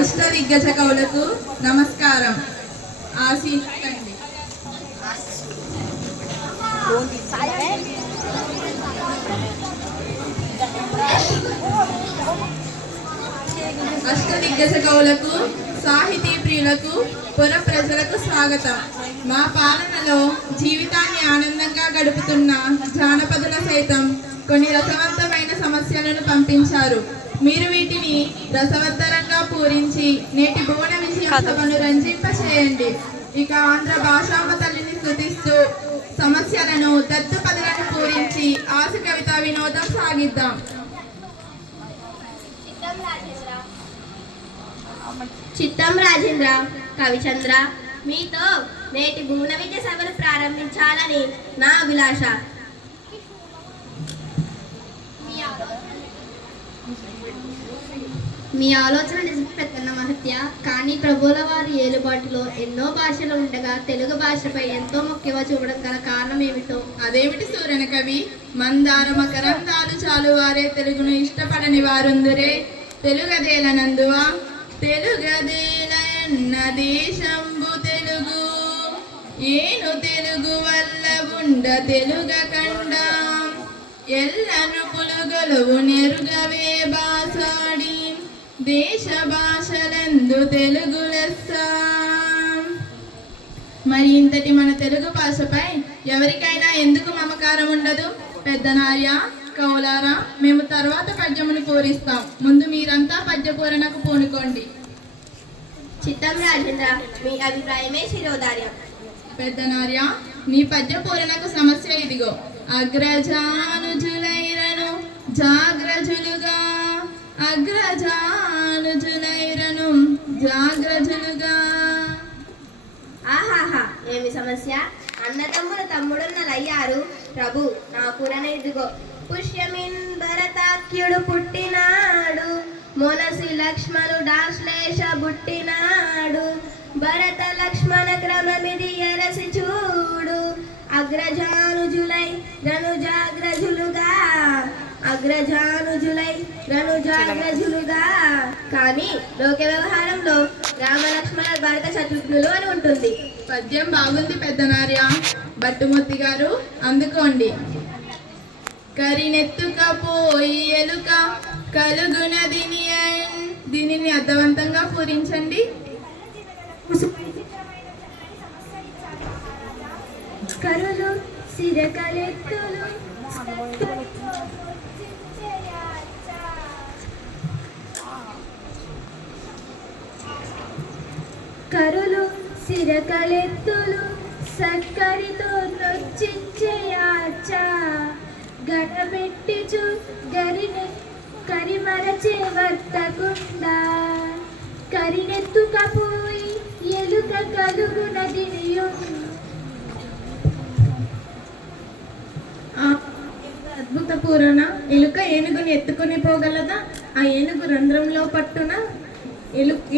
అష్టదిగ్గజ కవులకు నమస్కారం. ఆశీర్వదించండి. అష్టదిగ్గజ కవులకు, సాహితీ ప్రియులకు, పుర ప్రజలకు స్వాగతం. మా పాలనలో జీవితాన్ని ఆనందంగా గడుపుతున్న జానపదుల సైతం కొన్ని రసవంతమైన సమస్యలను పంపించారు. మీరు వీటిని రసవత్తరంగా పూరించి నేటి భువన విజయ సభను రంజింపచేయండి. ఇక ఆంధ్ర భాషామ్మ తల్లిని స్తుతిస్తూ సమస్యలను దత్తు పదులను పూరించి ఆశ కవిత వినోదం సాగిద్దాం. చిత్తం రాజేంద్ర, కవిచంద్ర, మీతో నేటి భువన విద్య సభను ప్రారంభించాలని నా అభిలాష. మీ ఆలోచన నిజపెత్తన్న మహత్య. కానీ ప్రభువుల వారి ఏలుబాటులో ఎన్నో భాషలు ఉండగా తెలుగు భాషపై ఎంతో మక్కువ చూపడం గల కారణం ఏమిటో? అదేమిటి సూరన కవి? మందార మకరందాలు చాలు వారే తెలుగును ఇష్టపడని వారుందురే. తెలుగదేలనందువా? తెలుగదేలన్న దేశంబు తెలుగు, ఏను తెలుగు వల్ల ఉండ తెలుగ కండ, ఎల్లను పులుగలువు నెరుగవే బాసాడి, దేశ భాషలందు తెలుగు లెస్స. మరి ఇంతటి మన తెలుగు భాషపై ఎవరికైనా ఎందుకు మమకారం ఉండదు? పెద్దనార్య, కౌలారా, మేము తర్వాత పద్యమును పూరిస్తాం. ముందు మీరంతా పద్య పూరణకు పూనుకోండి. చిత్తం రాజేంద్ర, మీ అభిప్రాయమే శిరోధార్యం. పెద్దనార్య, నీ పద్య పూరణకు సమస్య ఇదిగో. అగ్రజానుజులైరను జాగ్రజులుగా, అగ్రజానుజులైరను జాగ్రజులుగా. ఆహాహా, ఏమి సమస్య? అన్న తమ్ముడు తమ్ముడున్నలయ్యారు. ప్రభు, నా పూరణ ఇదిగో. పుష్యమిన్ భరతాఖ్యుడు పుట్టినాడు, మొనసి లక్ష్మణుడాశ్లేష పుట్టినాడు, భరత లక్ష్మణ క్రమమిది ఎరసి చూడు, అగ్రజానుజులై రనుజాగ్రజులుగా, అగ్రజానుజులై రనుజాగ్రజులుగా. కానీ లోక వ్యవహారంలో రామలక్ష్మణ భరత శత్రుఘ్నులు అని ఉంటుంది. పద్యం బాగుంది పెద్దనార్య. బట్టుమూర్తి గారు, అందుకోండి. కరినెత్తుకపోయి ఎలుక కలుగునదిని, దీనిని అర్థవంతంగా పూరించండి. కరులు సిరకలెత్తులు కరులు సిరకలెత్తులు సక్కరితో నొచ్చించేయాచ, గడబెట్టిచు గరినె కరిమరచే వర్తకుండా, కరినెత్తుకపోయి ఎలుక కలుగునదినియు. అద్భుత పూరణ. ఎలుక ఏనుగుని ఎత్తుకుని పోగలదా? ఆ ఏనుగు రంధ్రంలో పట్టున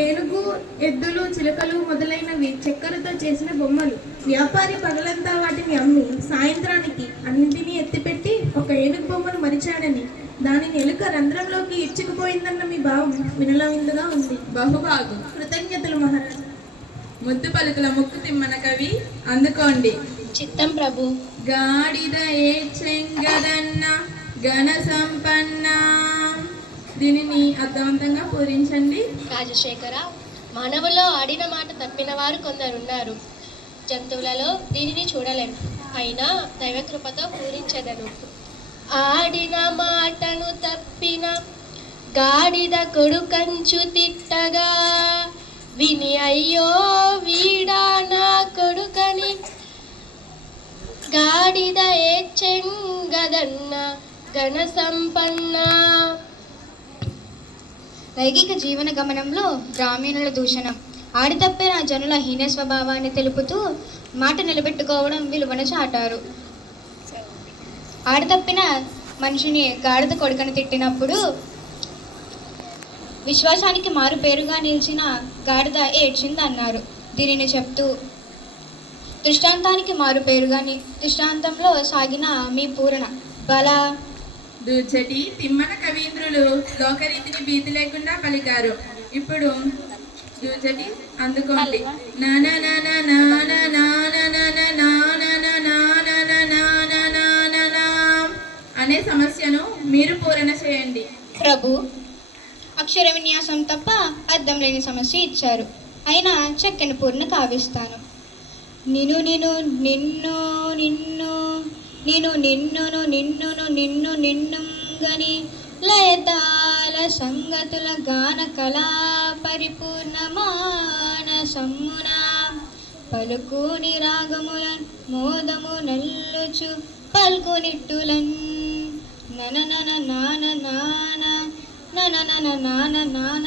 ఏనుగు, ఎద్దులు, చిలుకలు మొదలైనవి చెక్కలతో చేసిన బొమ్మలు. వ్యాపారి పగలంతా వాటిని అమ్మి సాయంత్రానికి అన్నింటినీ ఎత్తిపెట్టి ఒక ఏనుగు బొమ్మను మరిచాడని, దానిని ఎలుక రంధ్రంలోకి ఇచ్చుకుపోయిందన్న మీ భావం వినలవిందుగా ఉంది. బహుబాగు. కృతజ్ఞతలు మహారాజు. ముద్దు పలుకుల ముక్కు తిమ్మన కవి, అందుకోండి. చిత్తం ప్రభు. గాడిద ఏడ్చెంగదన్న గణ సంపన్న, దీనిని అర్థవంతంగా పూరించండి. రాజశేఖర, మానవుల్లో ఆడిన మాట తప్పిన వారు కొందరున్నారు. జంతువులలో దీనిని చూడలేం. అయినా దైవకృపతో పూరించదను. ఆడిన మాటను తప్పిన గాడిద కొడుకంచు తిట్టగా, విని అయ్యో వీడా నా కొడుకని, గాడిద ఏడ్చెంగదన్న గణ సంపన్న. లైంగిక జీవన గమనంలో గ్రామీణుల దూషణం. ఆడితప్పిన జనుల హీన స్వభావాన్ని తెలుపుతూ మాట నిలబెట్టుకోవడం విలువను చాటారు. ఆడితప్పిన మనిషిని గాడిద కొడుకని తిట్టినప్పుడు విశ్వాసానికి మారు పేరుగా నిలిచిన గాడిద ఏడ్చింది అన్నారు. దీనిని చెప్తూ దృష్టాంతానికి మారు పేరుగా దృష్టాంతంలో సాగిన మీ పూరణ బల దూర్చటి తిమ్మన కవీంద్రులు లోకరీతిని భీతి లేకుండా పలికారు. ఇప్పుడు దూర్చటి అందుకోండి. నానా నానా నానా నానా నానా నానా నానా నానా నానా అనే సమస్యను మీరు పూరణ చేయండి. ప్రభు, అక్షర విన్యాసం తప్ప అర్థం లేని సమస్య ఇచ్చారు. అయినా చక్కని పూర్ణ కావిస్తాను. నిన్ను నిన్ను నిన్ను నిన్ను నిన్ను నిన్నును నిన్నును నిన్ను నిన్ను గని లయతాల సంగతుల గాన కళా పరిపూర్ణమాన సమ్మున పలుకుని రాగములన్ మోదము నల్లుచు పల్కునిట్టులన్ నన నన నాన నాన నన నన నాన నాన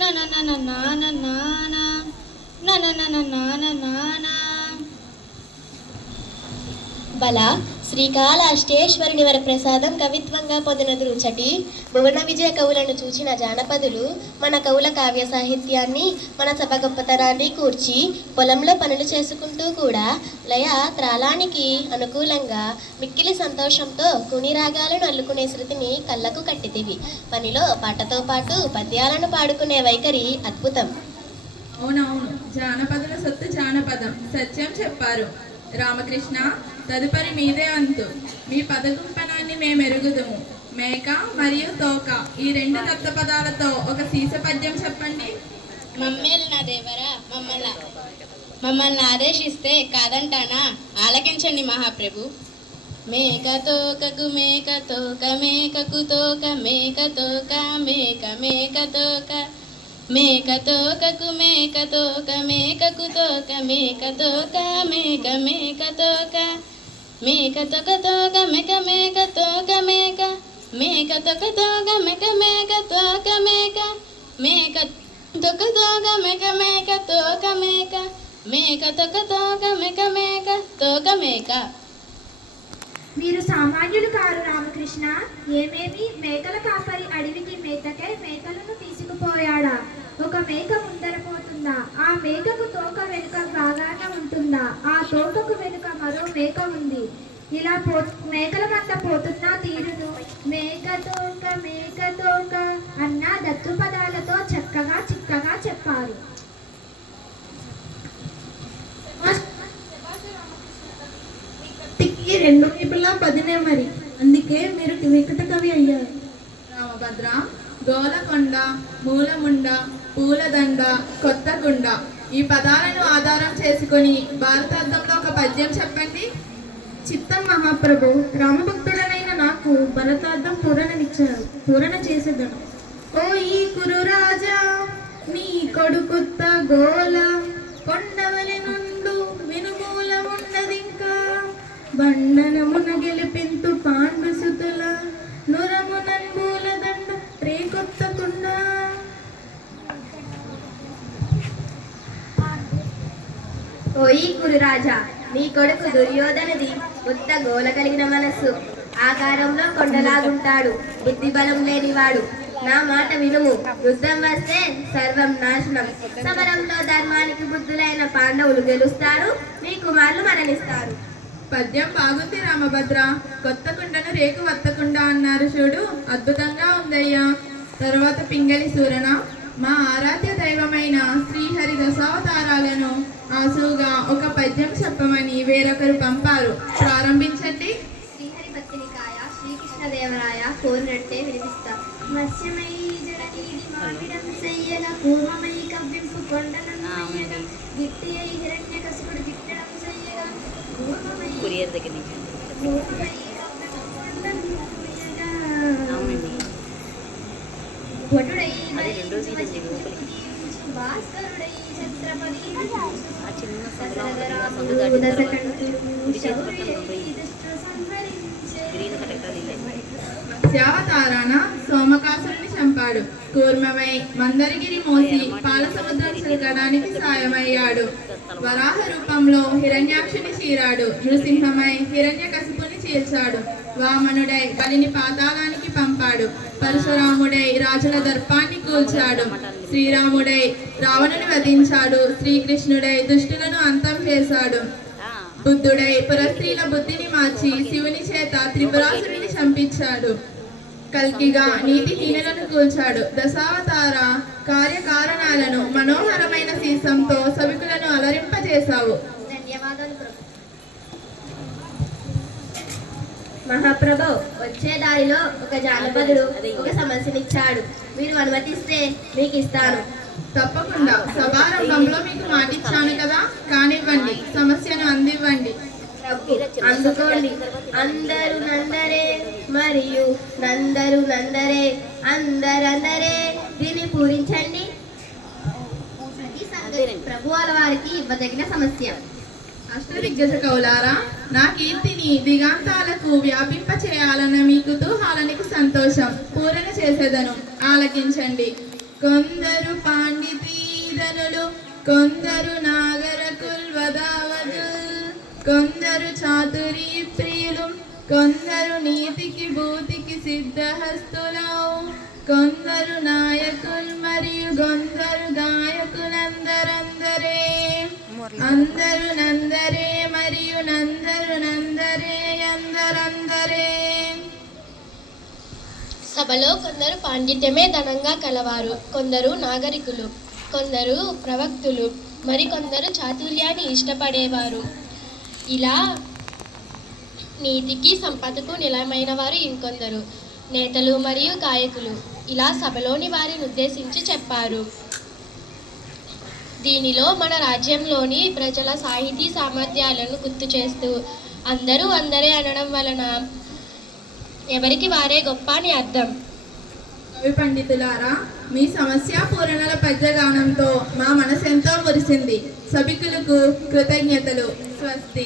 నన నన నాన నాన నన నన నాన నాన. బల శ్రీకాళహస్తీశ్వరుని వరప్రసాదం కవిత్వంగా పొందిన దృచటి భువన విజయ కవులను చూచిన జానపదులు మన కవుల కావ్య సాహిత్యాన్ని, మన సభ గొప్పతనాన్ని కూర్చి పొలంలో పనులు చేసుకుంటూ కూడా లయ త్రాళానికి అనుకూలంగా మిక్కిలి సంతోషంతో కుని రాగాలను అల్లుకునే శృతిని కళ్ళకు కట్టితివి. పనిలో పాటతో పాటు పద్యాలను పాడుకునే వైఖరి అద్భుతం. అవునవును, జానపదుల సొత్తు జానపదం. సత్యం చెప్పారు రామకృష్ణ. తదుపరి మీదే వంతు. మీ పదగుంపనాన్ని మేమెరుగుదుము. మేక మరియు తోక ఈ రెండు దత్త పదాలతో ఒక సీస పద్యం చెప్పండి. మమ్మేలు నా దేవరా, మమ్మల్ని ఆదేశిస్తే కాదంటానా? ఆలకించండి మహాప్రభు. మేక తోకకు మేక తోక మేకకు తోక మేక తోక మేక మేక తోక మేక తోకకు మేక తోక మేకకు తోక మేక తోక మేక మేక తోక మేక తోక తోక మేక మేక తోక మేక మేక తోక తోక మేక మేక తోక మేక మేక తోక తోక మేక మేక తోక మేక మేక తోక తోక మేక మేక తోక మేక. మీరు సామాన్యులు కారు రామకృష్ణ. ఏమేమి మేకల కాపరి అడవికి మేతకై మేకలను తీసుకుపోయాడా? ఒక మేక ముందర పోతుందా? ఆ మేకకు తోక వెనుక బాగానే ఉంటుందా? ఆ తోకకు వెనుక మరో మేక ఉంది. ఇలా మేకల మంద పోతున్నా తీరును మేక తోక అన్న దత్తు పదాలతో చక్కగా చిక్కగా చెప్పారు. ఈ రెండు వైపులా పదినే మరి, అందుకే మీరు వికట కవి అయ్యారు. రామభద్ర, గోలకొండ, మూలముండ, పూలదండ, కొత్తగుండ ఈ పదాలను ఆధారం చేసుకొని భారతార్థంలో ఒక పద్యం చెప్పండి. చిత్తం మహాప్రభు. రామభక్తుడనైన నాకు భరతార్థం పూరణ చేసేదను. ఓ ఈ కురు రాజా, నీ కొడుకుత్త గోల కొండవలి నుండు వినుమూల ఉన్నదింకా బండనమున గెలిపింతు పాండుసుతుల నురమునన్ మూలదండ రేకొత్తకుండా. ఓయి కురురాజా, నీ కొడుకు దుర్యోధనది ఉత్త గోల కలిగిన మనస్సు, ఆకారంలో కొండలాగుంటాడు, బుద్ధి బలం లేనివాడు. నా మాట వినుము, యుద్ధం వస్తే సర్వం నాశనం. సమరంలో ధర్మానికి బుద్ధులైన పాండవులు గెలుస్తారు, మీ కుమారులు మరణిస్తారు. పద్యం బాగుంది రామభద్ర. కొత్తకుండను రేకు వత్తకుండా అన్నారు చూడు, అద్భుతంగా ఉందయ్యా. తర్వాత పింగళి సూరన, మా ఆరాధ్య దైవమైన శ్రీహరి దశావతారాలను ఆసుగా ఒక పద్యం చెప్పమని వేరొకరు పంపారు. ప్రారంభించండి. శ్రీహరి భక్తినికాయ శ్రీకృష్ణదేవరాయ కోరినట్టే వినిపిస్తా. మత్స్యమై జడనీడి మామిడం చెయ్యగ కూర్మమై కవ్వింపు కొండలను చెయ్యగ గిట్టి అయి హిరణ్యకశిపుడు గిట్టడం చెయ్యగ కూర్మమై కవ్వింపు కొండలను చెయ్యగ వటుడై భాస్కరుడై ఛత్రపతి మత్స్యావతారాన సోమకాసురుని చంపాడు. కూర్మమై మందరగిరి మోసి పాల సముద్రం చిలకడానికి సాయమయ్యాడు. వరాహ రూపంలో హిరణ్యాక్షుని చీరాడు. నృసింహమై హిరణ్యకశిపుని చీల్చాడు. వామనుడై బలిని పాతాళానికి పంపాడు. పరశురాముడై రాజుల దర్పాన్ని కూల్చాడు. శ్రీరాముడై రావణుని వధించాడు. శ్రీకృష్ణుడై దుష్టులను అంతం చేశాడు. బుద్ధుడై పురస్త్రీల బుద్ధిని మార్చి శివుని చేత త్రిపురాసురుని చంపించాడు. కల్కిగా నీతిహీనులను కూల్చాడు. దశావతార కార్యకారణాలను మనోహరమైన సీసంతో సభికులను అలరింపజేశావు. ధన్యవాదాలు ప్రభు. మహాప్రభు, వచ్చే దారిలో ఒక జానపదుడు ఒక సమస్యనిచ్చాడు. మీరు అనుమతిస్తే మీకు ఇస్తాను. తప్పకుండా. సభారంభంలో మీకు మాటిచ్చాను కదా, కానివ్వండి, సమస్యను అందివ్వండి. అందుకోండి. అందరు నందరే మరియు నందరు నందరే, అందరందరే దీన్ని పూరించండి. ప్రభువుల వారికి ఇవ్వదగిన సమస్య. అష్టదిగ్గజ కవులారా, నా కీర్తిని దిగాంతాలకు వ్యాపింపచేయాలన్న మీ కుతూహలానికి సంతోషం. పూరణ చేసేదను, ఆలకించండి. కొందరు పాండితీధనులు, కొందరు నాగర కుల్వదావదుల్, కొందరు చాతురీ ప్రియులు, కొందరు నీతికి భూతికి సిద్ధహస్తులౌ, కొందరు నాయకులు మరియు కొందరు గాయకులందరందరే, అందరు నందరే మరియు నందరు నందరే, అందరందరే. సభలో కొందరు పాండిత్యమే ధనంగా కలవారు, కొందరు నాగరికులు, కొందరు ప్రవక్తులు, మరికొందరు చాతుర్యాన్ని ఇష్టపడేవారు. ఇలా నీతికి సంపదకు నిలయమైన వారు ఇంకొందరు, నేతలు మరియు గాయకులు. ఇలా సభలోని వారిని ఉద్దేశించి చెప్పారు. దీనిలో మన రాజ్యంలోని ప్రజల సాహితీ సామర్థ్యాలను గుర్తు చేస్తూ అందరూ అందరే అనడం వలన ఎవరికి వారే గొప్ప అని అర్థం. కవి పండితులారా, మీ సమస్య పూరణల పద్యగానంతో మా మనసెంతో మురిసింది. సభికులకు కృతజ్ఞతలు. స్వస్తి.